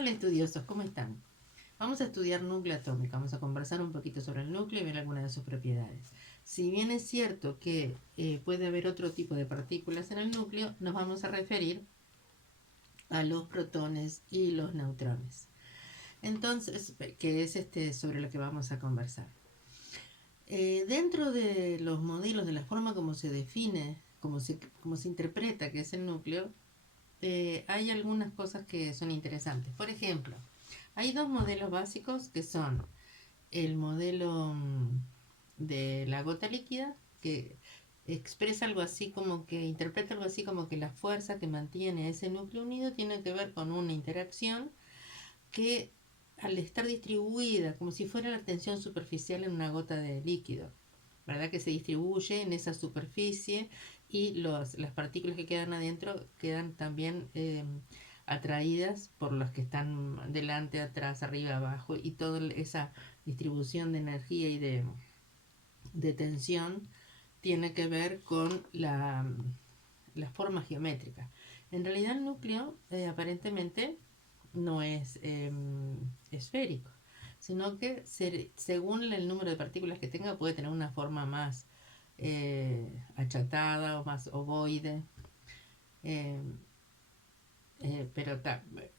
Hola estudiosos, ¿cómo están? Vamos a estudiar núcleo atómico, vamos a conversar un poquito sobre el núcleo y ver algunas de sus propiedades. Si bien es cierto que puede haber otro tipo de partículas en el núcleo, nos vamos a referir a los protones y los neutrones. Entonces, que es sobre lo que vamos a conversar. Dentro de los modelos, de la forma como se define, como se interpreta que es el núcleo, hay algunas cosas que son interesantes. Por ejemplo, hay dos modelos básicos que son el modelo de la gota líquida, que expresa algo así como que, interpreta algo así como que la fuerza que mantiene ese núcleo unido tiene que ver con una interacción que al estar distribuida como si fuera la tensión superficial en una gota de líquido, ¿verdad? Que se distribuye en esa superficie y las partículas que quedan adentro quedan también atraídas por los que están delante, atrás, arriba, abajo, y toda esa distribución de energía y de tensión tiene que ver con la forma geométrica. En realidad el núcleo aparentemente no es esférico, sino que según el número de partículas que tenga puede tener una forma más achatada o más ovoide, eh, pero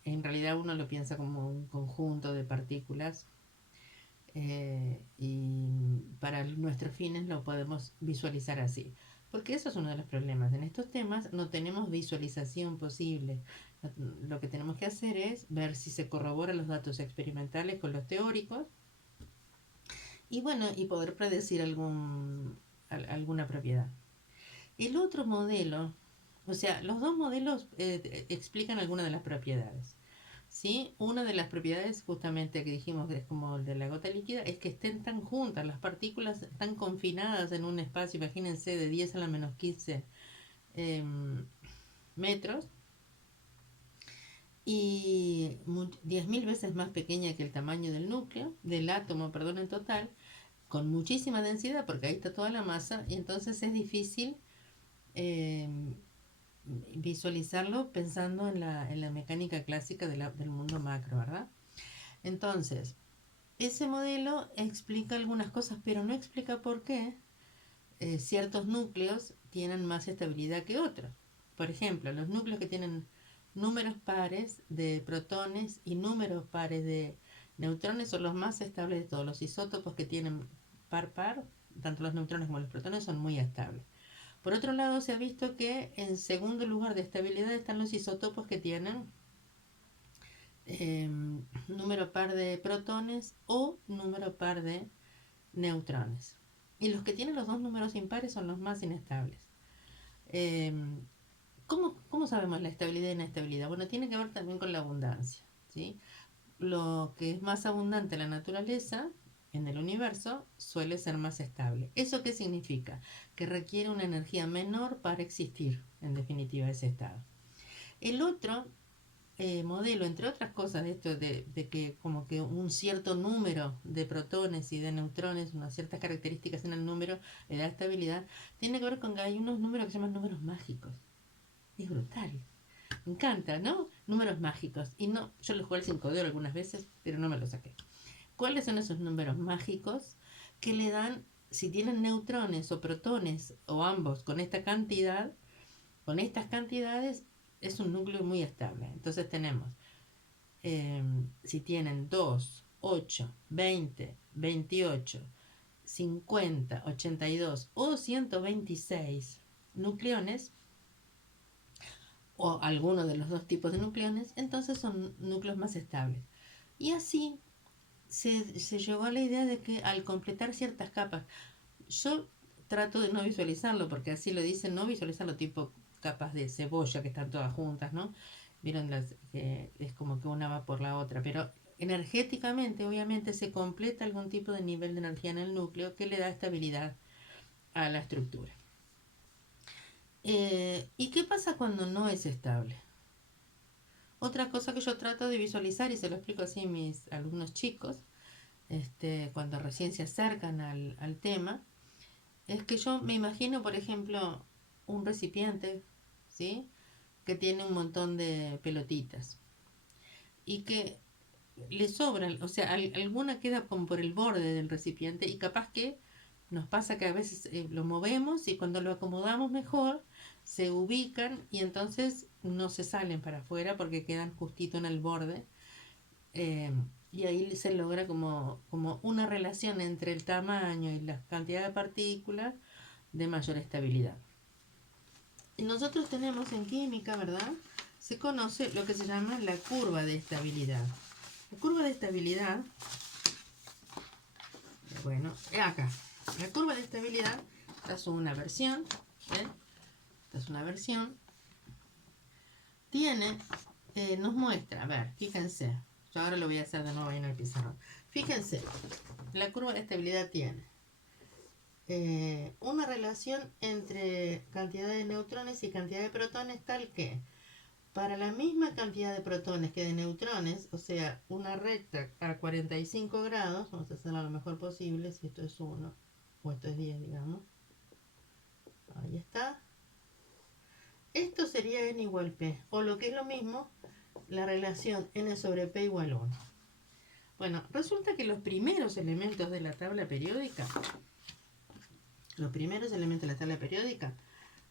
en realidad uno lo piensa como un conjunto de partículas y para nuestros fines lo podemos visualizar así. Porque eso es uno de los problemas. En estos temas no tenemos visualización posible. Lo que tenemos que hacer es ver si se corroboran los datos experimentales con los teóricos y bueno, y poder predecir alguna propiedad. El otro modelo, o sea, los dos modelos explican algunas de las propiedades. ¿Sí? Una de las propiedades justamente que dijimos que es como el de la gota líquida es que estén tan juntas, las partículas están confinadas en un espacio, imagínense, de 10 a la menos 15 metros y 10.000 veces más pequeña que el tamaño del núcleo, del átomo, perdón, en total, con muchísima densidad porque ahí está toda la masa y entonces es difícil eh, visualizarlo pensando en la mecánica clásica del mundo macro, ¿verdad? Entonces, ese modelo explica algunas cosas, pero no explica por qué ciertos núcleos tienen más estabilidad que otros. Por ejemplo, los núcleos que tienen números pares de protones y números pares de neutrones son los más estables de todos. Los isótopos que tienen par, tanto los neutrones como los protones, son muy estables. Por otro lado, se ha visto que en segundo lugar de estabilidad están los isótopos que tienen número par de protones o número par de neutrones. Y los que tienen los dos números impares son los más inestables. Eh, ¿Cómo sabemos la estabilidad y inestabilidad? Bueno, tiene que ver también con la abundancia. ¿Sí? Lo que es más abundante en la naturaleza, en el universo, suele ser más estable. ¿Eso qué significa? Que requiere una energía menor para existir, en definitiva, ese estado. El otro modelo, entre otras cosas, de esto de que como que un cierto número de protones y de neutrones, unas ciertas características en el número le da estabilidad, tiene que ver con que hay unos números que se llaman números mágicos. Es brutal. Me encanta, ¿no? Números mágicos. Y no, yo los jugué al 5 de oro algunas veces, pero no me los saqué. ¿Cuáles son esos números mágicos que le dan, si tienen neutrones o protones o ambos con esta cantidad, con estas cantidades, es un núcleo muy estable? Entonces tenemos si tienen 2, 8, 20, 28, 50, 82 o 126 nucleones, o alguno de los dos tipos de nucleones, entonces son núcleos más estables. Y así se llegó a la idea de que al completar ciertas capas, yo trato de no visualizarlo, porque así lo dicen, no visualizarlo tipo capas de cebolla que están todas juntas, ¿no? Vieron que es como que una va por la otra, pero energéticamente obviamente se completa algún tipo de nivel de energía en el núcleo que le da estabilidad a la estructura. ¿Y qué pasa cuando no es estable? Otra cosa que yo trato de visualizar, y se lo explico así a mis alumnos chicos, cuando recién se acercan al tema, es que yo me imagino, por ejemplo, un recipiente, ¿sí? Que tiene un montón de pelotitas. y que le sobran, o sea, alguna queda como por el borde del recipiente y capaz que nos pasa que a veces lo movemos y cuando lo acomodamos mejor se ubican y entonces no se salen para afuera porque quedan justito en el borde. eh, y ahí se logra como una relación entre el tamaño y la cantidad de partículas de mayor estabilidad. Y nosotros tenemos en química, ¿verdad? Se conoce lo que se llama la curva de estabilidad. La curva de estabilidad, bueno, acá. La curva de estabilidad, esta es una versión, ¿eh? Esta es una versión. Tiene, nos muestra, a ver, fíjense. Yo ahora lo voy a hacer de nuevo ahí en el pizarrón. Fíjense, la curva de estabilidad tiene una relación entre cantidad de neutrones y cantidad de protones tal que para la misma cantidad de protones que de neutrones, o sea, una recta a 45 grados, vamos a hacerla lo mejor posible, si esto es 1 o esto es 10, digamos. Ahí está. Esto sería n igual p, o lo que es lo mismo, la relación n sobre p igual 1. Bueno, resulta que los primeros elementos de la tabla periódica,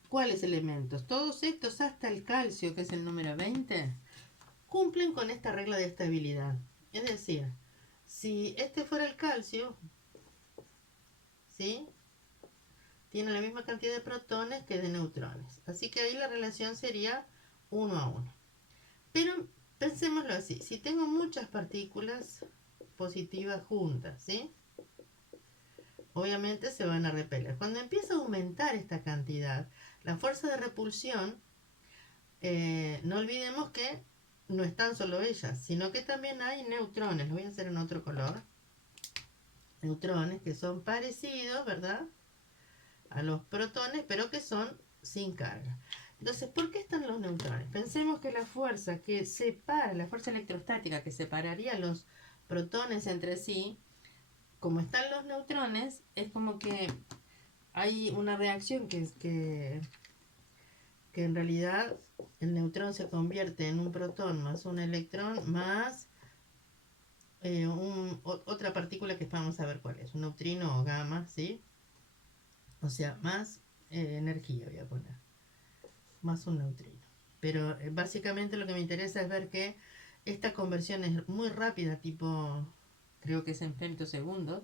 ¿cuáles elementos? Todos estos hasta el calcio, que es el número 20, cumplen con esta regla de estabilidad. Es decir, si este fuera el calcio, ¿sí?, tiene la misma cantidad de protones que de neutrones. Así que ahí la relación sería 1 a 1. Pero pensémoslo así, si tengo muchas partículas positivas juntas, ¿sí?, obviamente se van a repeler. Cuando empieza a aumentar esta cantidad, la fuerza de repulsión, no olvidemos que no están solo ellas, sino que también hay neutrones. Lo voy a hacer en otro color. Neutrones que son parecidos, ¿verdad?, a los protones, pero que son sin carga. Entonces, ¿por qué están los neutrones? Pensemos que la fuerza que separa, la fuerza electrostática que separaría los protones entre sí, como están los neutrones, es como que hay una reacción que en realidad el neutrón se convierte en un protón más un electrón más otra partícula que vamos a ver cuál es, un neutrino o gamma, ¿sí? O sea, más energía voy a poner, más un neutrino. Pero básicamente lo que me interesa es ver que esta conversión es muy rápida, tipo, creo que es en femtosegundos.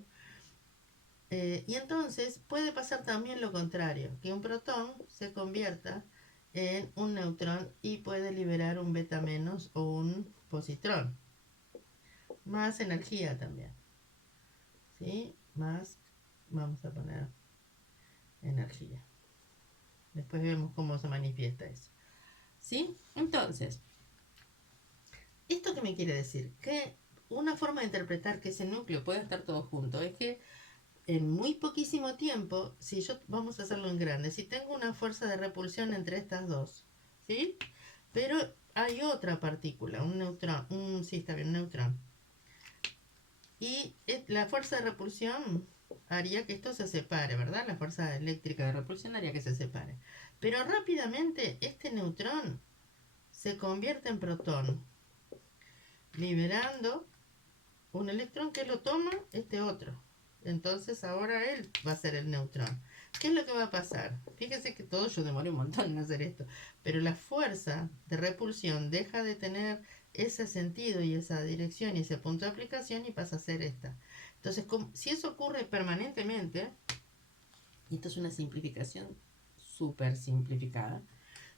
Y entonces puede pasar también lo contrario, que un protón se convierta en un neutrón y puede liberar un beta menos o un positrón. Más energía también, ¿sí? Más, vamos a poner energía. Después vemos cómo se manifiesta eso, ¿sí? Entonces, ¿esto qué me quiere decir? Que una forma de interpretar que ese núcleo puede estar todo junto es que en muy poquísimo tiempo, si yo, vamos a hacerlo en grande, si tengo una fuerza de repulsión entre estas dos, ¿sí? Pero hay otra partícula, un neutrón, sí, está bien, un neutrón. Y la fuerza de repulsión haría que esto se separe, ¿verdad? La fuerza eléctrica de repulsión haría que se separe. Pero rápidamente este neutrón se convierte en protón, liberando un electrón que lo toma este otro. Entonces ahora él va a ser el neutrón. ¿Qué es lo que va a pasar? Fíjense que todo yo demoré un montón en hacer esto, pero la fuerza de repulsión deja de tener ese sentido y esa dirección y ese punto de aplicación y pasa a ser esta. Entonces, si eso ocurre permanentemente, y esto es una simplificación súper simplificada,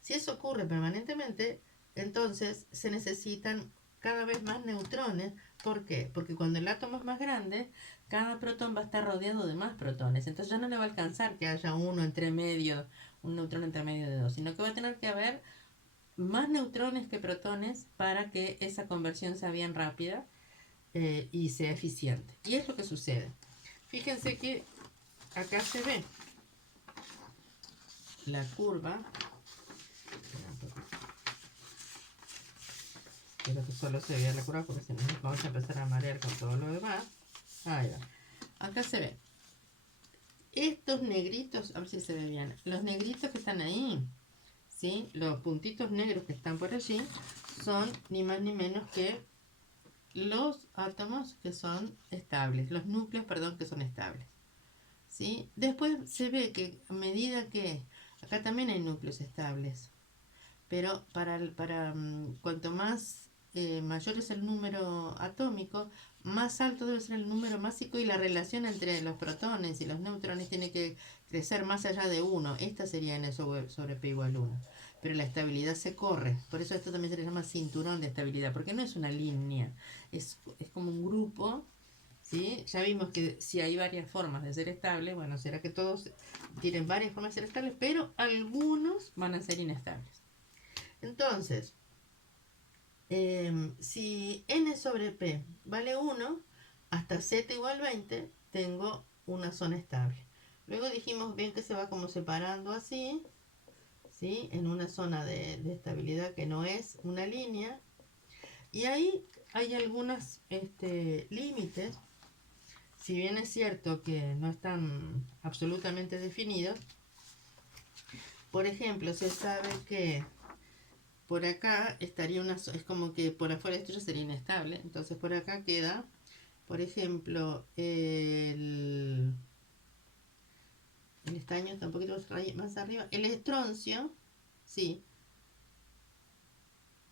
si eso ocurre permanentemente, entonces se necesitan cada vez más neutrones. ¿Por qué? Porque cuando el átomo es más grande, cada protón va a estar rodeado de más protones. Entonces ya no le va a alcanzar que haya uno entre medio, un neutrón entre medio de dos, sino que va a tener que haber más neutrones que protones para que esa conversión sea bien rápida y sea eficiente. Y es lo que sucede. Fíjense que acá se ve la curva. Quiero que solo se vea la curva porque si no nos vamos a empezar a marear con todo lo demás. Ahí va. Acá se ve. Estos negritos, a ver si se ve bien. Los negritos que están ahí, ¿sí? Los puntitos negros que están por allí son ni más ni menos que los átomos que son estables, los núcleos, perdón, que son estables. ¿Sí? Después se ve que a medida que acá también hay núcleos estables, pero cuanto más mayor es el número atómico, más alto debe ser el número másico y la relación entre los protones y los neutrones tiene que crecer más allá de 1. Esta sería n sobre p igual 1. Pero la estabilidad se corre. Por eso esto también se le llama cinturón de estabilidad, porque no es una línea, es como un grupo. ¿Sí? Ya vimos que si hay varias formas de ser estable, bueno, será que todos tienen varias formas de ser estables, pero algunos van a ser inestables. Entonces, si n sobre p vale 1, hasta z igual 20, tengo una zona estable. Luego dijimos bien que se va como separando así, ¿sí? En una zona de estabilidad que no es una línea. Y ahí hay algunos límites. Si bien es cierto que no están absolutamente definidos, por ejemplo, se sabe que por acá estaría es como que por afuera esto ya sería inestable, entonces por acá queda, por ejemplo, el estaño está un poquito más arriba, el estroncio, sí,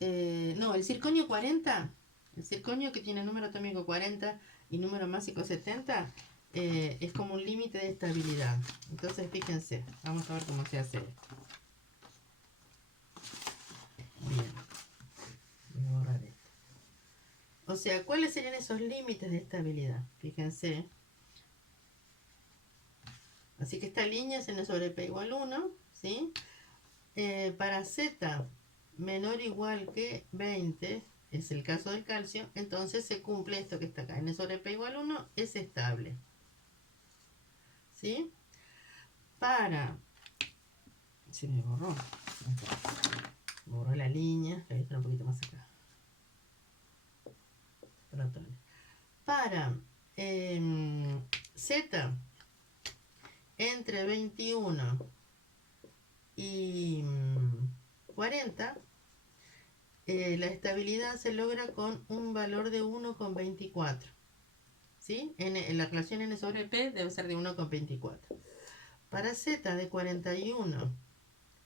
no, el circonio 40, el circonio que tiene número atómico 40 y número másico 70, es como un límite de estabilidad. Entonces fíjense, vamos a ver cómo se hace esto. Bien, voy a borrar esto. O sea, ¿cuáles serían esos límites de estabilidad? Fíjense. Así que esta línea es n sobre p igual 1, ¿sí? Para z menor o igual que 20, es el caso del calcio, entonces se cumple esto que está acá. N sobre p igual 1 es estable. ¿Sí? Para... Se me borró. Borró la línea. Voy a estar un poquito más acá. Para z entre 21 y 40, la estabilidad se logra con un valor de 1,24. ¿Sí? En la relación n sobre p debe ser de 1,24. Para z de 41,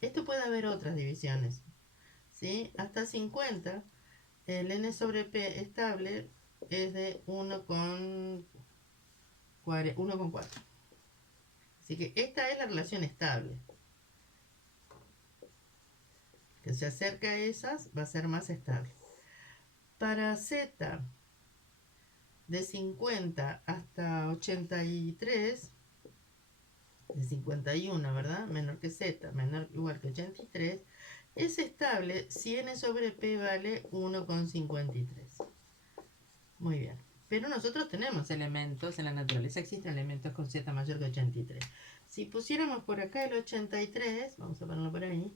esto puede haber otras divisiones. ¿Sí? Hasta 50, el n sobre p estable es de 1,4. Así que esta es la relación estable. Que se acerca a esas va a ser más estable. Para z de 50 hasta 83, de 51, ¿verdad? Menor que z, menor o igual que 83, es estable si n sobre p vale 1,53. Muy bien. Pero nosotros tenemos elementos en la naturaleza, existen elementos con z mayor que 83. Si pusiéramos por acá el 83, vamos a ponerlo por ahí,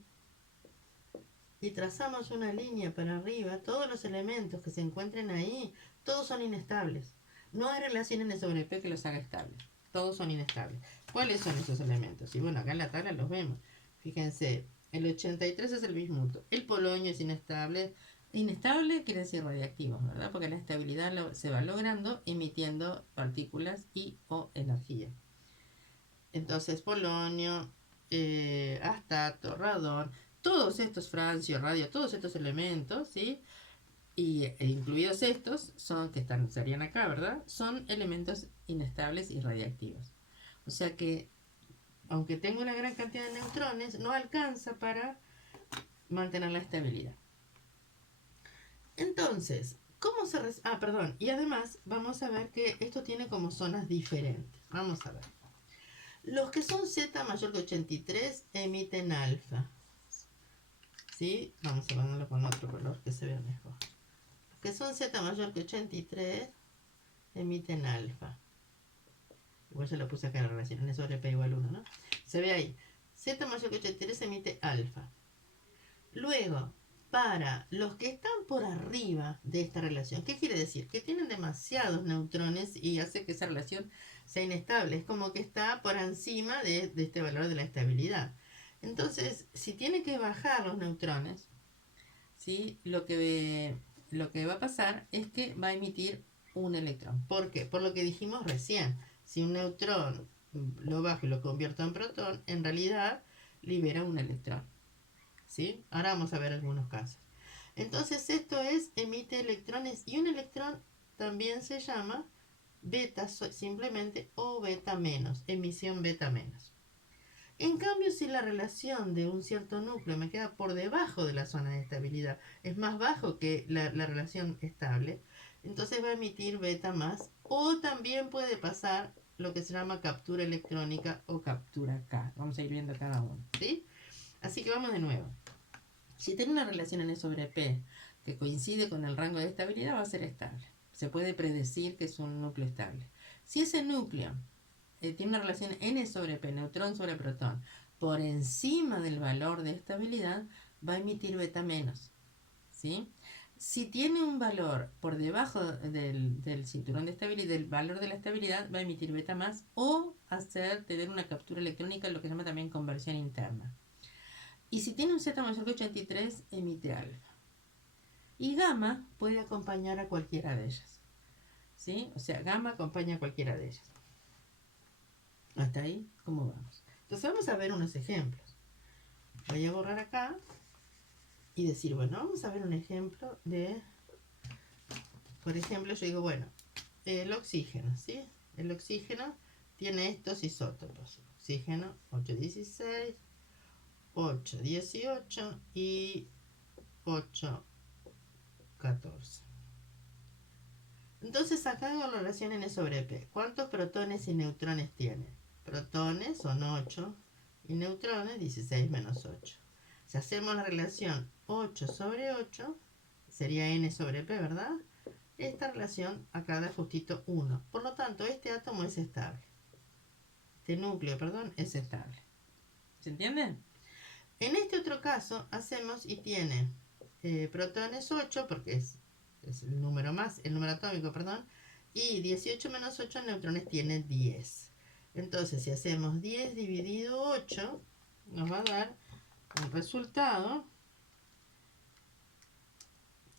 y trazamos una línea para arriba, todos los elementos que se encuentren ahí, todos son inestables. No hay relación n sobre p que los haga estables. Todos son inestables. ¿Cuáles son esos elementos? Y bueno, acá en la tabla los vemos. Fíjense, el 83 es el bismuto. El polonio es inestable. Inestable quiere decir radiactivo, ¿verdad? Porque la estabilidad se va logrando emitiendo partículas y o energía. Entonces, polonio, astato, radón, todos estos, francio, radio, todos estos elementos, ¿sí? Incluidos estos, serían acá, ¿verdad? Son elementos inestables y radiactivos. O sea que, aunque tenga una gran cantidad de neutrones, no alcanza para mantener la estabilidad. Entonces, ¿cómo se... perdón. Y además, vamos a ver que esto tiene como zonas diferentes. Vamos a ver. Los que son Z mayor que 83 emiten alfa. ¿Sí? Vamos a ponerlo con otro color que se vea mejor. Los que son Z mayor que 83 emiten alfa. Igual ya lo puse acá en la relación. N sobre P igual 1, ¿no? Se ve ahí. Z mayor que 83 emite alfa. Luego, para los que están por arriba de esta relación, ¿qué quiere decir? Que tienen demasiados neutrones y hace que esa relación sea inestable. Es como que está por encima de este valor de la estabilidad. Entonces, si tiene que bajar los neutrones, ¿sí? Lo que lo que va a pasar es que va a emitir un electrón. ¿Por qué? Por lo que dijimos recién. Si un neutrón lo bajo y lo convierto en protón, en realidad libera un electrón. ¿Sí? Ahora vamos a ver algunos casos. Entonces esto es, emite electrones, y un electrón también se llama beta simplemente, o beta menos, emisión beta menos. En cambio, si la relación de un cierto núcleo me queda por debajo de la zona de estabilidad, es más bajo que la relación estable, entonces va a emitir beta más, o también puede pasar lo que se llama captura electrónica o captura K. Vamos a ir viendo cada uno, ¿sí? Así que vamos de nuevo. Si tiene una relación N sobre P que coincide con el rango de estabilidad, va a ser estable. Se puede predecir que es un núcleo estable. Si ese núcleo tiene una relación N sobre P, neutrón sobre protón, por encima del valor de estabilidad, va a emitir beta menos. ¿Sí? Si tiene un valor por debajo del cinturón de estabilidad, del valor de la estabilidad, va a emitir beta más o tener una captura electrónica, lo que se llama también conversión interna. Y si tiene un Z mayor que 83, emite alfa. Y gamma puede acompañar a cualquiera de ellas. ¿Sí? O sea, gamma acompaña a cualquiera de ellas. Hasta ahí, ¿cómo vamos? Entonces vamos a ver unos ejemplos. Voy a borrar acá y decir, bueno, vamos a ver un ejemplo de, por ejemplo, yo digo, bueno, el oxígeno, ¿sí? El oxígeno tiene estos isótopos. Oxígeno 816, 818 y 814. Entonces acá hago la relación N sobre P. ¿Cuántos protones y neutrones tiene? Protones son 8 y neutrones 16 menos 8. Si hacemos la relación 8 sobre 8, sería N sobre P, ¿verdad? Esta relación acá da justito 1. Por lo tanto, este átomo es estable. Este núcleo, perdón, es estable. ¿Se entiende? En este otro caso, hacemos y tiene protones 8, porque es el número atómico, perdón, y 18 menos 8 neutrones tiene 10. Entonces, si hacemos 10 dividido 8, nos va a dar un resultado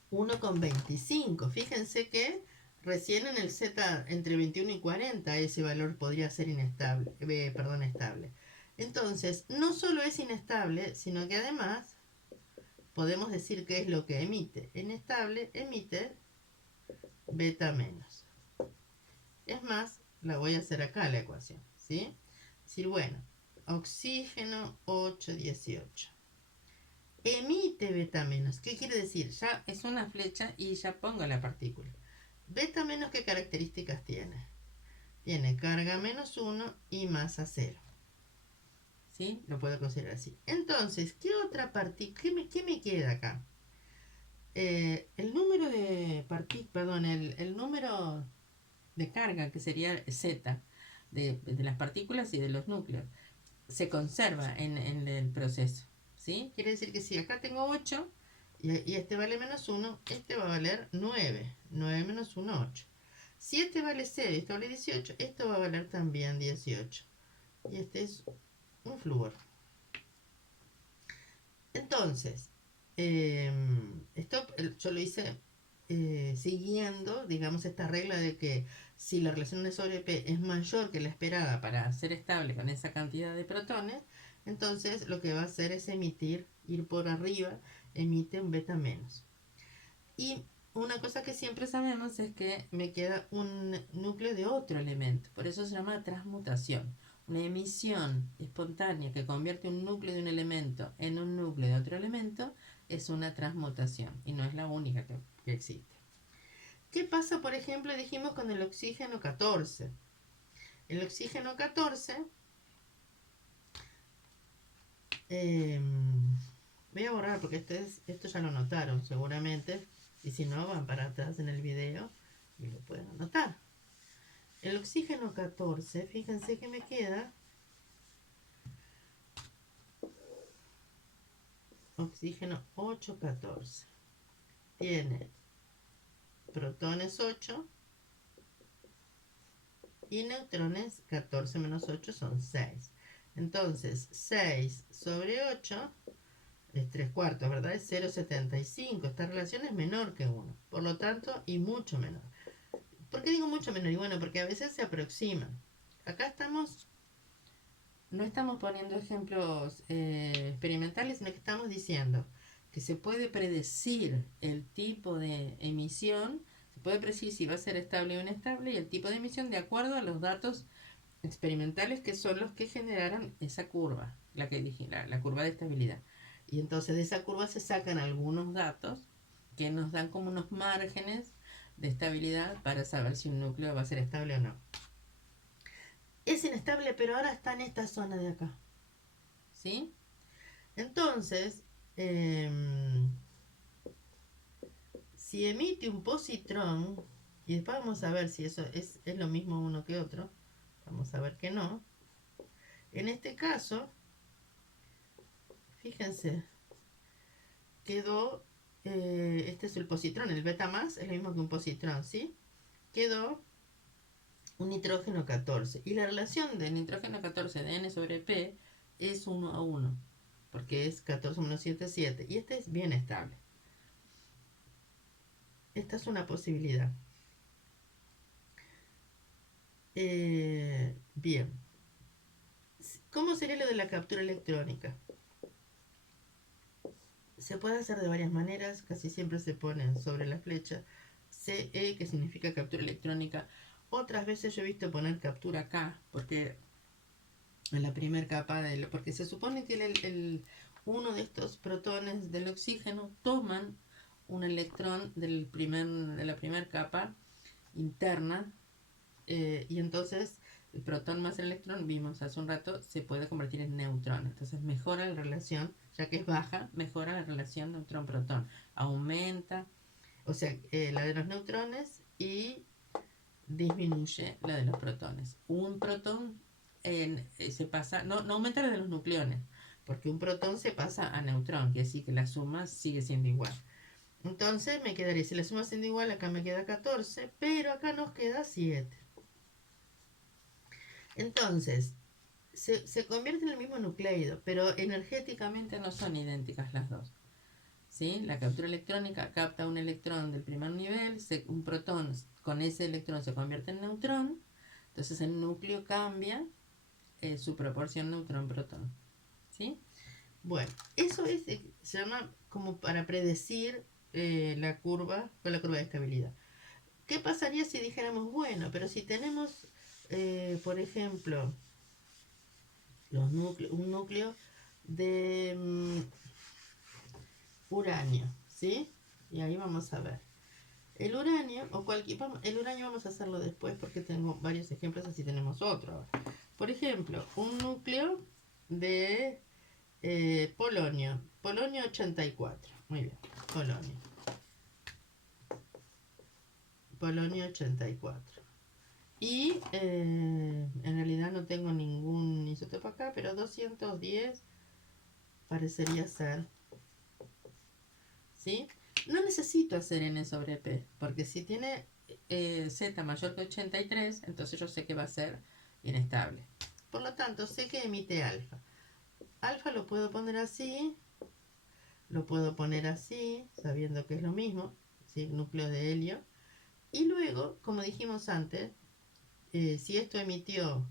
1,25. Fíjense que recién en el Z entre 21 y 40 ese valor podría ser estable. Entonces, no solo es inestable, sino que además podemos decir qué es lo que emite. Inestable emite beta menos. Es más, la voy a hacer acá la ecuación, ¿sí? Decir, bueno, oxígeno 818. Emite beta menos. ¿Qué quiere decir? Ya es una flecha y ya pongo la partícula. Beta menos, ¿qué características tiene? Tiene carga menos 1 y masa 0. ¿Sí? Lo puedo considerar así. Entonces, ¿qué otra partícula? ¿Qué me queda acá? El número de el número de carga, que sería Z, de las partículas y de los núcleos, se conserva en el proceso. ¿Sí? Quiere decir que si acá tengo 8 y este vale menos 1, este va a valer 9. 9 menos 1, 8. Si este vale 0 y este vale 18, esto va a valer también 18. Y este es un flúor. Entonces, esto yo lo hice siguiendo, digamos, esta regla de que si la relación de sobre P es mayor que la esperada para ser estable con esa cantidad de protones, entonces lo que va a hacer es ir por arriba, emite un beta menos. Y una cosa que siempre sabemos es que me queda un núcleo de otro elemento, por eso se llama transmutación. Una emisión espontánea que convierte un núcleo de un elemento en un núcleo de otro elemento es una transmutación y no es la única que existe. ¿Qué pasa, por ejemplo, dijimos con el oxígeno 14? El oxígeno 14, voy a borrar porque esto ya lo notaron seguramente, y si no van para atrás en el video y lo pueden anotar. El oxígeno 14, fíjense que me queda oxígeno 814. Tiene protones 8 y neutrones 14 menos 8 son 6. Entonces 6 sobre 8 es 3/4, ¿verdad? Es 0,75. Esta relación es menor que 1. Por lo tanto, y mucho menor. ¿Por qué digo mucho menor? Y bueno, porque a veces se aproximan. Acá no estamos poniendo ejemplos experimentales, sino que estamos diciendo que se puede predecir el tipo de emisión, se puede predecir si va a ser estable o inestable y el tipo de emisión de acuerdo a los datos experimentales que son los que generaron esa curva, la que dije, la curva de estabilidad. Y entonces de esa curva se sacan algunos datos que nos dan como unos márgenes de estabilidad para saber si un núcleo va a ser estable o no. Es inestable, pero ahora está en esta zona de acá. ¿Sí? Entonces, si emite un positrón, y después vamos a ver si eso es lo mismo uno que otro, vamos a ver que no. En este caso, fíjense, quedó, este es el positrón, el beta más es lo mismo que un positrón, ¿sí? Quedó un nitrógeno 14. Y la relación de nitrógeno 14 de N sobre P es 1 a 1, porque es 14 menos 7, 7. Y este es bien estable. Esta es una posibilidad. Bien. ¿Cómo sería lo de la captura electrónica? Se puede hacer de varias maneras, casi siempre se ponen sobre la flecha CE, que significa captura electrónica. Otras veces yo he visto poner captura K, porque en la primera capa, porque se supone que uno de estos protones del oxígeno toman un electrón de la primera capa interna, y entonces el protón más el electrón, vimos hace un rato, se puede convertir en neutrón. Entonces mejora la relación, ya que es baja, mejora la relación neutrón-protón. Aumenta, o sea, la de los neutrones y disminuye la de los protones. Un protón se pasa, no aumenta la de los nucleones, porque un protón se pasa a neutrón, que así que la suma sigue siendo igual. Entonces me quedaría, si la suma siendo igual, acá me queda 14, pero acá nos queda 7. Entonces, se convierte en el mismo nucleido, pero energéticamente no son idénticas las dos. ¿Sí? La captura electrónica capta un electrón del primer nivel, un protón con ese electrón se convierte en neutrón, entonces el núcleo cambia su proporción neutrón-protón. ¿Sí? Bueno, eso se llama como para predecir la curva de estabilidad. ¿Qué pasaría si dijéramos, bueno, pero si tenemos, por ejemplo, un núcleo de uranio, ¿sí? Y ahí vamos a ver. El uranio, el uranio vamos a hacerlo después porque tengo varios ejemplos, así tenemos otro ahora. Por ejemplo, un núcleo de polonio, polonio 84, muy bien, polonio 84. Y en realidad no tengo ningún isótopo acá, pero 210 parecería ser, ¿sí? No necesito hacer N sobre P, porque si tiene Z mayor que 83, entonces yo sé que va a ser inestable. Por lo tanto, sé que emite alfa. Alfa lo puedo poner así, lo puedo poner así, sabiendo que es lo mismo, ¿sí? Núcleo de helio. Y luego, como dijimos antes, si esto emitió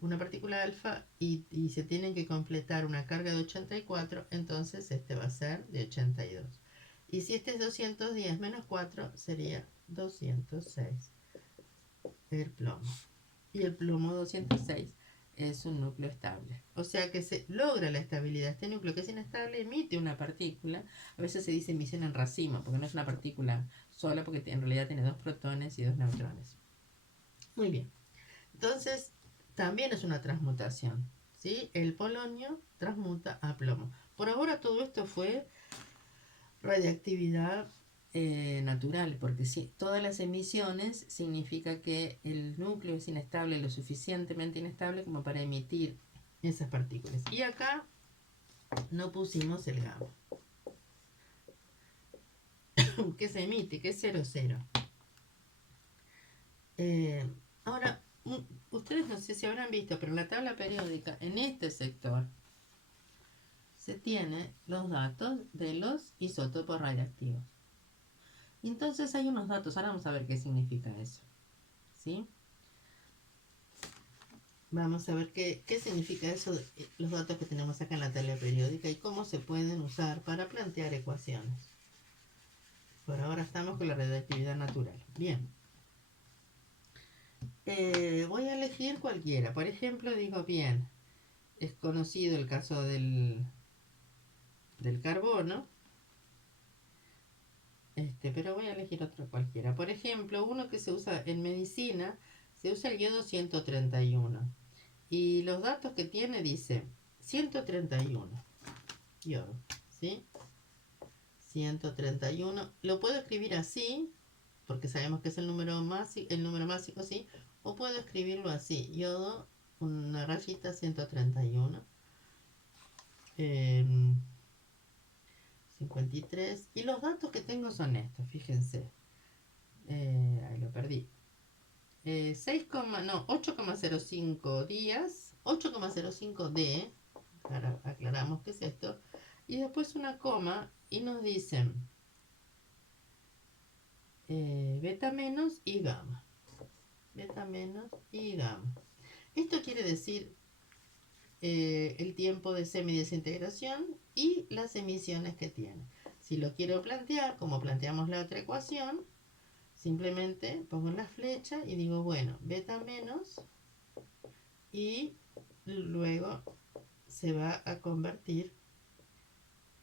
una partícula alfa y se tiene que completar una carga de 84, entonces este va a ser de 82. Y si este es 210 menos 4, sería 206 el plomo. Y el plomo 206 es un núcleo estable. O sea que se logra la estabilidad. Este núcleo que es inestable emite una partícula. A veces se dice emisión en racimo, porque no es una partícula sola, porque en realidad tiene 2 protones y 2 neutrones. Muy bien. Entonces, también es una transmutación, ¿sí? El polonio transmuta a plomo. Por ahora todo esto fue radiactividad natural, porque si todas las emisiones significa que el núcleo es inestable, lo suficientemente inestable como para emitir esas partículas. Y acá no pusimos el gamma, que se emite, que es 0,0. Ahora, ustedes no sé si habrán visto, pero la tabla periódica en este sector, se tiene los datos de los isótopos radiactivos. Entonces hay unos datos, ahora vamos a ver qué significa eso, ¿sí? Vamos a ver qué significa eso, los datos que tenemos acá en la tabla periódica y cómo se pueden usar para plantear ecuaciones. Por ahora estamos con la radiactividad natural. Bien. Voy a elegir cualquiera. Por ejemplo, digo, bien, es conocido el caso del carbono. Pero voy a elegir otro cualquiera. Por ejemplo, uno que se usa en medicina, se usa el yodo 131. Y los datos que tiene dice 131 yodo, ¿sí? 131. Lo puedo escribir así, porque sabemos que es el número másico, ¿sí? O puedo escribirlo así, yodo, una rayita 131. 53. Y los datos que tengo son estos, fíjense. Ahí lo perdí. 8,05 días, 8,05 D, aclaramos qué es esto, y después una coma y nos dicen beta menos y gamma. Beta menos y gamma. Esto quiere decir el tiempo de semidesintegración y las emisiones que tiene. Si lo quiero plantear, como planteamos la otra ecuación, simplemente pongo la flecha y digo, bueno, beta menos y luego se va a convertir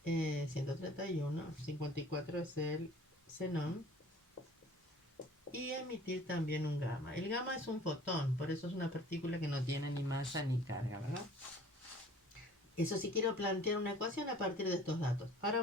131, 54 es el xenón y emitir también un gamma. El gamma es un fotón, por eso es una partícula que no tiene ni masa ni carga, ¿verdad? Eso sí quiero plantear una ecuación a partir de estos datos. Ahora